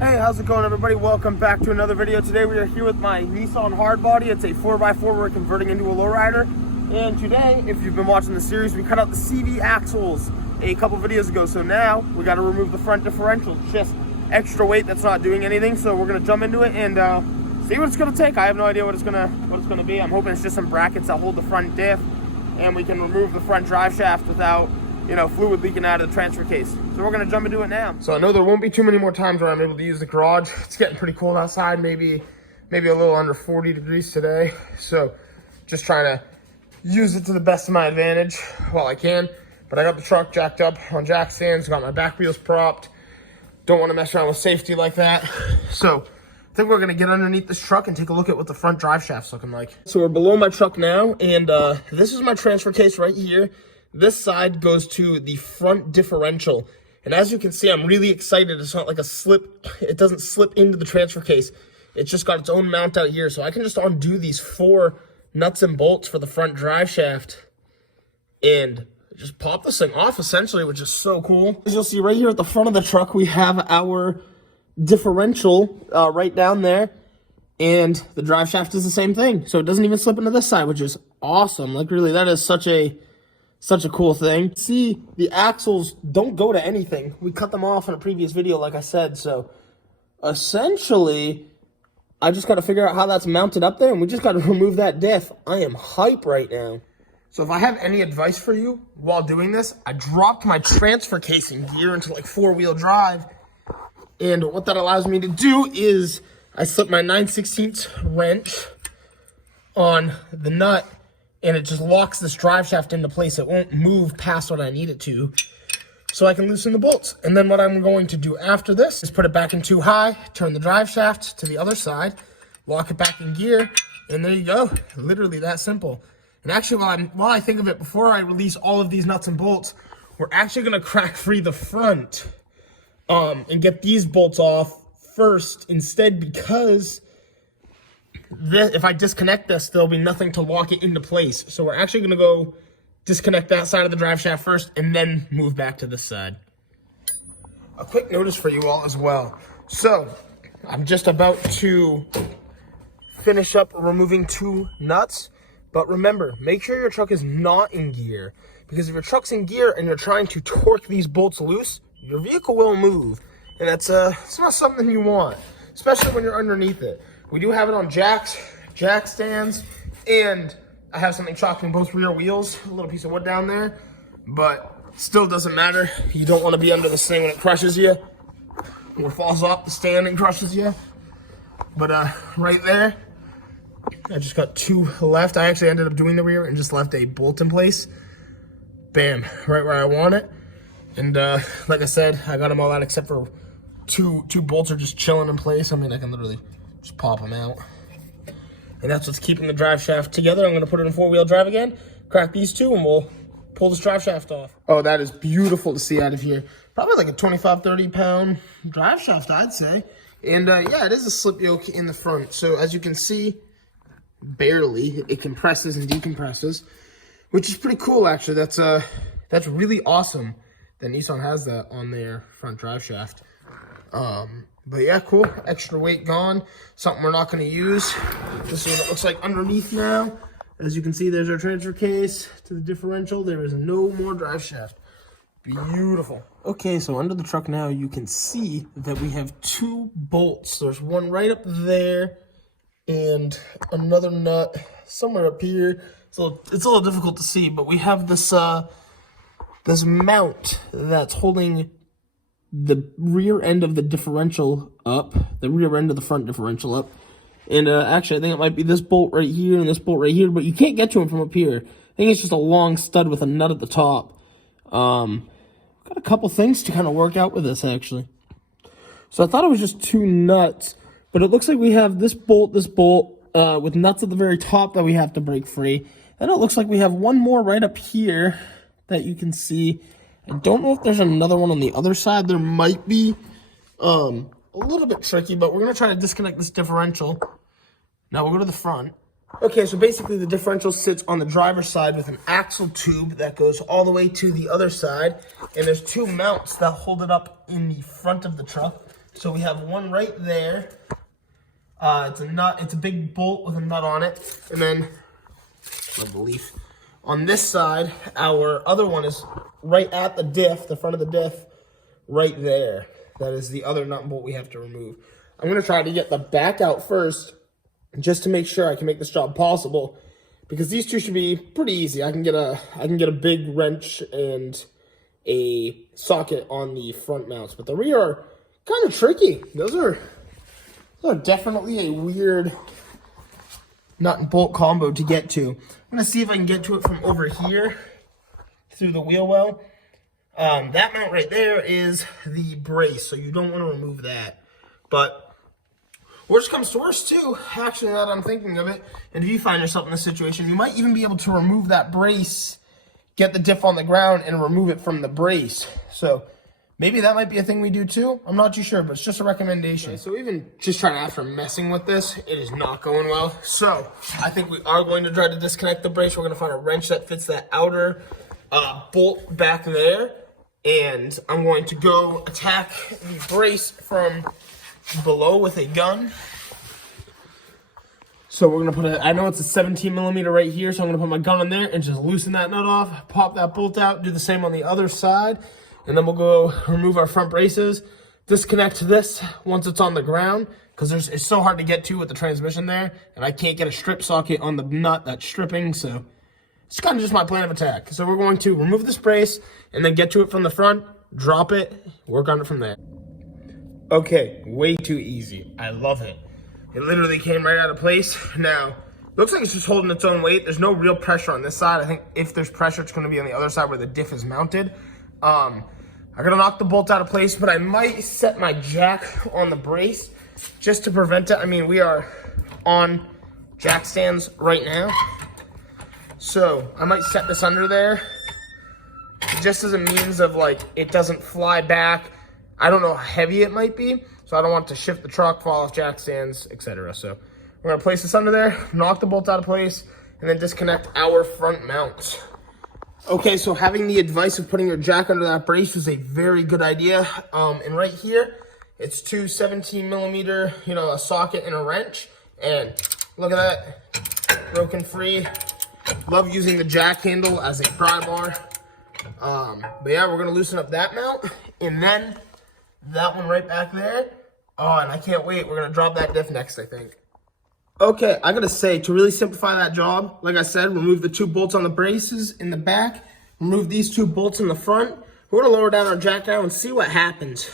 Hey, how's it going, everybody? Welcome back to another video. Today we are here with my Nissan Hardbody. It's a 4x4 we're converting into a lowrider. And today, if you've been watching the series, we cut out the CV axles a couple videos ago. So now we got to remove the front differential. It's just extra weight that's not doing anything. So we're gonna jump into it and see what it's gonna take. I have no idea what it's gonna be. I'm hoping it's just some brackets that hold the front diff, and we can remove the front drive shaft without, you know, fluid leaking out of the transfer case. So we're gonna jump into it now. So I know there won't be too many more times where I'm able to use the garage. It's getting pretty cold outside, maybe a little under 40 degrees today. So just trying to use it to the best of my advantage while I can. But I got the truck jacked up on jack stands, got my back wheels propped. Don't want to mess around with safety like that. So I think we're gonna get underneath this truck and take a look at what the front drive shaft's looking like. So we're below my truck now, and this is my transfer case right here. This side goes to the front differential. And as you can see, I'm really excited. It's not like a slip. It doesn't slip into the transfer case. It's just got its own mount out here. So I can just undo these 4 nuts and bolts for the front drive shaft and just pop this thing off, essentially, which is so cool. As you'll see right here at the front of the truck, we have our differential right down there. And the drive shaft is the same thing. So it doesn't even slip into this side, which is awesome. Like, really, that is such a cool thing. See, the axles don't go to anything. We cut them off in a previous video, like I said. So essentially, I just got to figure out how that's mounted up there, and we just got to remove that diff. I am hype right now. So if I have any advice for you while doing this, I dropped my transfer casing gear into like 4-wheel drive. And what that allows me to do is I slip my 9/16 wrench on the nut, and it just locks this drive shaft into place. It won't move past what I need it to, so I can loosen the bolts. And then what I'm going to do after this is put it back in too high, turn the drive shaft to the other side, lock it back in gear, and there you go. Literally that simple. And actually, while I think of it, before I release all of these nuts and bolts, we're actually gonna crack free the front and get these bolts off first instead, because if I disconnect this, there'll be nothing to lock it into place. So we're actually gonna go disconnect that side of the drive shaft first and then move back to this side. A quick notice for you all as well. So I'm just about to finish up removing 2 nuts, but remember, make sure your truck is not in gear, because if your truck's in gear and you're trying to torque these bolts loose, your vehicle will move, and that's it's not something you want, especially when you're underneath it. We do have it on jack stands, and I have something shocking both rear wheels, a little piece of wood down there, but still doesn't matter. You don't want to be under this thing when it crushes you, or falls off the stand and crushes you. But right there, I just got 2 left. I actually ended up doing the rear and just left a bolt in place. Bam, right where I want it. And like I said, I got them all out except for two bolts are just chilling in place. I mean, I can literally just pop them out. And that's what's keeping the drive shaft together. I'm gonna put it in 4-wheel drive again, crack these 2, and we'll pull this drive shaft off. Oh, that is beautiful to see out of here. Probably like a 25, 30 pound drive shaft, I'd say. And yeah, it is a slip yoke in the front. So as you can see, barely, it compresses and decompresses, which is pretty cool, actually. That's really awesome that Nissan has that on their front drive shaft. But yeah, cool. Extra weight gone. Something we're not going to use. This is what it looks like underneath now. As you can see, there's our transfer case to the differential. There is no more drive shaft. Beautiful. Okay, so under the truck now, you can see that we have 2 bolts. There's one right up there and another nut somewhere up here. So it's a little difficult to see, but we have this this mount that's holding the rear end of the differential up, the rear end of the front differential up. And actually, I think it might be this bolt right here and this bolt right here, but you can't get to them from up here. I think it's just a long stud with a nut at the top. Got a couple things to kind of work out with this, actually. So I thought it was just 2 nuts, but it looks like we have this bolt, with nuts at the very top that we have to break free. And it looks like we have one more right up here that you can see. I don't know if there's another one on the other side. There might be. A little bit tricky, but we're going to try to disconnect this differential. Now we'll go to the front. Okay, so basically the differential sits on the driver's side with an axle tube that goes all the way to the other side. And there's 2 mounts that hold it up in the front of the truck. So we have one right there. It's a nut. It's a big bolt with a nut on it. And then, I believe, on this side, our other one is right at the diff, the front of the diff, right there. That is the other nut and bolt we have to remove. I'm going to try to get the back out first, just to make sure I can make this job possible, because these two should be pretty easy. I can get a big wrench and a socket on the front mounts, but the rear are kind of tricky. Those are definitely a weird nut and bolt combo to get to. I'm going to see if I can get to it from over here through the wheel well. That mount right there is the brace, so you don't want to remove that. But worst comes to worst too, actually, now that I'm thinking of it, and if you find yourself in this situation, you might even be able to remove that brace, get the diff on the ground, and remove it from the brace. So maybe that might be a thing we do too. I'm not too sure, but it's just a recommendation. Okay, so even just trying after messing with this, it is not going well. So I think we are going to try to disconnect the brace. We're going to find a wrench that fits that outer bolt back there, and I'm going to go attack the brace from below with a gun. So we're gonna put I know it's a 17 millimeter right here, so I'm gonna put my gun on there and just loosen that nut off, pop that bolt out, do the same on the other side, and then we'll go remove our front braces, disconnect this once it's on the ground, because it's so hard to get to with the transmission there, and I can't get a strip socket on the nut that's stripping, so it's kind of just my plan of attack. So we're going to remove this brace and then get to it from the front, drop it, work on it from there. Okay, way too easy. I love it. It literally came right out of place. Now, looks like it's just holding its own weight. There's no real pressure on this side. I think if there's pressure, it's going to be on the other side where the diff is mounted. I'm going to knock the bolt out of place, but I might set my jack on the brace just to prevent it. I mean, we are on jack stands right now. So I might set this under there just as a means of, like, it doesn't fly back. I don't know how heavy it might be, so I don't want to shift the truck, fall off jack stands, etc. So we're gonna place this under there, knock the bolt out of place, and then disconnect our front mounts. Okay, so having the advice of putting your jack under that brace is a very good idea. And right here, it's two 17 millimeter, a socket and a wrench. And look at that, broken free. Love using the jack handle as a pry bar. But yeah, we're gonna loosen up that mount, and then that one right back there. Oh, and I can't wait. We're gonna drop that diff next, I think. Okay, I gotta say, to really simplify that job, like I said, remove the two bolts on the braces in the back, remove these two bolts in the front. We're gonna lower down our jack now and see what happens.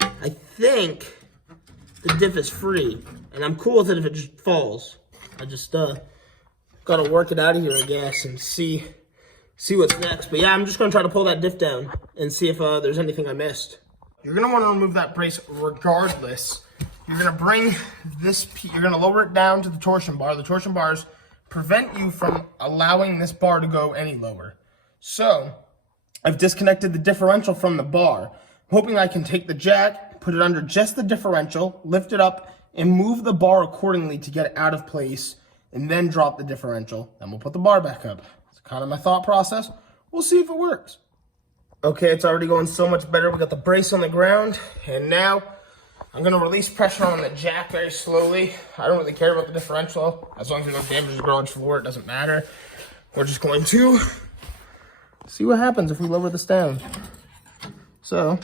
I think the diff is free, and I'm cool with it if it just falls. I just gotta work it out of here, I guess, and see what's next. But yeah, I'm just gonna try to pull that diff down and see if there's anything I missed. You're gonna wanna remove that brace regardless. You're gonna bring this, you're gonna lower it down to the torsion bar. The torsion bars prevent you from allowing this bar to go any lower. So, I've disconnected the differential from the bar. I'm hoping I can take the jack, put it under just the differential, lift it up, and move the bar accordingly to get it out of place, and then drop the differential. Then we'll put the bar back up. It's kind of my thought process. We'll see if it works. Okay, it's already going so much better. We got the brace on the ground, and now I'm gonna release pressure on the jack very slowly. I don't really care about the differential. As long as we don't damage the garage floor, it doesn't matter. We're just going to see what happens if we lower this down. So,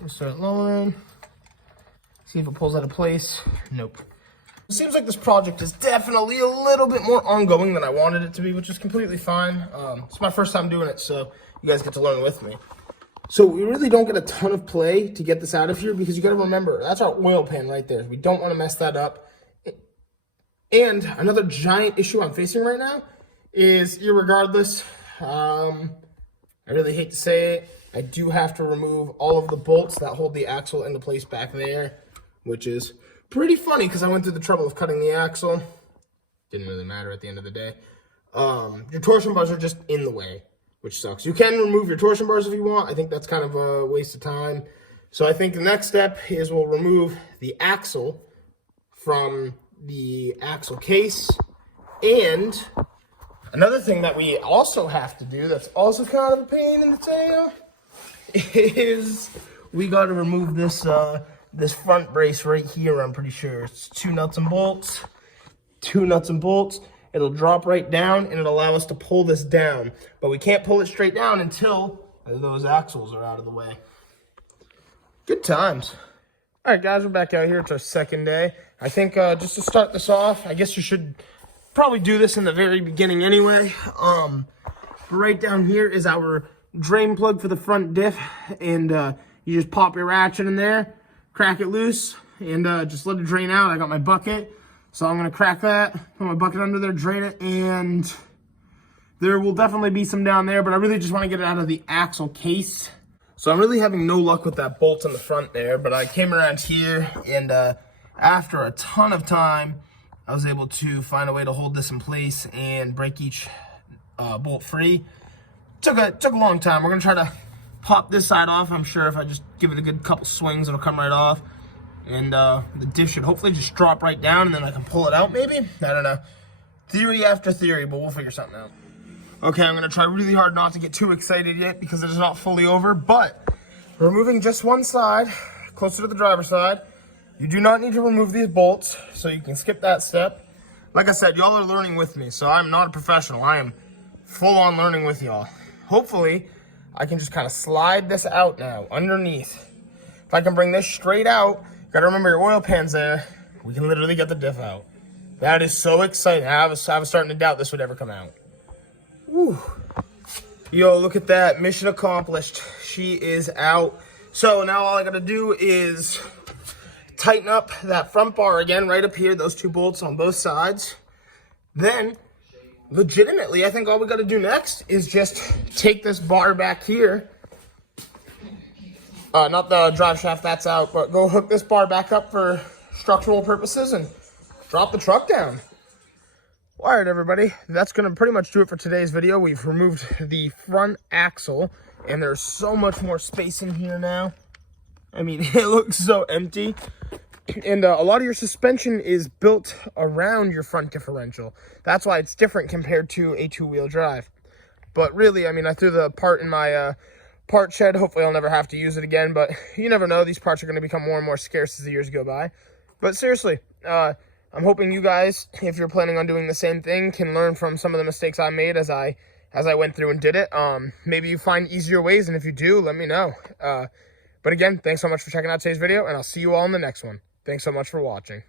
we'll start lowering. See if it pulls out of place. Nope. It seems like this project is definitely a little bit more ongoing than I wanted it to be, which is completely fine. It's my first time doing it, so you guys get to learn with me. So we really don't get a ton of play to get this out of here, because you got to remember, that's our oil pan right there. We don't want to mess that up. And another giant issue I'm facing right now is, irregardless, I really hate to say it, I do have to remove all of the bolts that hold the axle into place back there, which is pretty funny because I went through the trouble of cutting the axle. Didn't really matter at the end of the day. Your torsion bars are just in the way, which sucks. You can remove your torsion bars if you want. I think that's kind of a waste of time. So I think the next step is we'll remove the axle from the axle case. And another thing that we also have to do that's also kind of a pain in the tail is we got to remove this this front brace right here. I'm pretty sure it's 2 nuts and bolts. 2 nuts and bolts. It'll drop right down and it'll allow us to pull this down. But we can't pull it straight down until those axles are out of the way. Good times. All right, guys, we're back out here. It's our second day. I think just to start this off, I guess you should probably do this in the very beginning anyway. Right down here is our drain plug for the front diff, and you just pop your ratchet in there, crack it loose, and just let it drain out. I got my bucket, so I'm gonna crack that, put my bucket under there, drain it, and there will definitely be some down there, but I really just want to get it out of the axle case. So I'm really having no luck with that bolt in the front there, but I came around here, and after a ton of time, I was able to find a way to hold this in place and break each bolt free. Took a long time. We're gonna try to pop this side off. I'm sure if I just give it a good couple swings, it'll come right off. And the diff should hopefully just drop right down, and then I can pull it out maybe? I don't know. Theory after theory, but we'll figure something out. Okay, I'm gonna try really hard not to get too excited yet because it is not fully over, but removing just one side, closer to the driver's side. You do not need to remove these bolts, so you can skip that step. Like I said, y'all are learning with me, so I'm not a professional. I am full on learning with y'all. Hopefully, I can just kind of slide this out now, underneath. If I can bring this straight out, gotta remember your oil pan's there, we can literally get the diff out. That is so exciting. I was starting to doubt this would ever come out. Woo. Yo, look at that, mission accomplished. She is out. So now all I gotta do is tighten up that front bar again, right up here, those 2 bolts on both sides. Then, legitimately, I think all we gotta do next is just take this bar back here. Not the drive shaft, that's out, but go hook this bar back up for structural purposes and drop the truck down. All right, everybody, that's gonna pretty much do it for today's video. We've removed the front axle, and there's so much more space in here now. I mean, it looks so empty. And a lot of your suspension is built around your front differential. That's why it's different compared to a 2-wheel drive. But really, I mean, I threw the part in my part shed. Hopefully I'll never have to use it again, but you never know. These parts are going to become more and more scarce as the years go by. But seriously, I'm hoping you guys, if you're planning on doing the same thing, can learn from some of the mistakes I made as I went through and did it. Maybe you find easier ways, and if you do, let me know. But again, thanks so much for checking out today's video, and I'll see you all in the next one. Thanks so much for watching.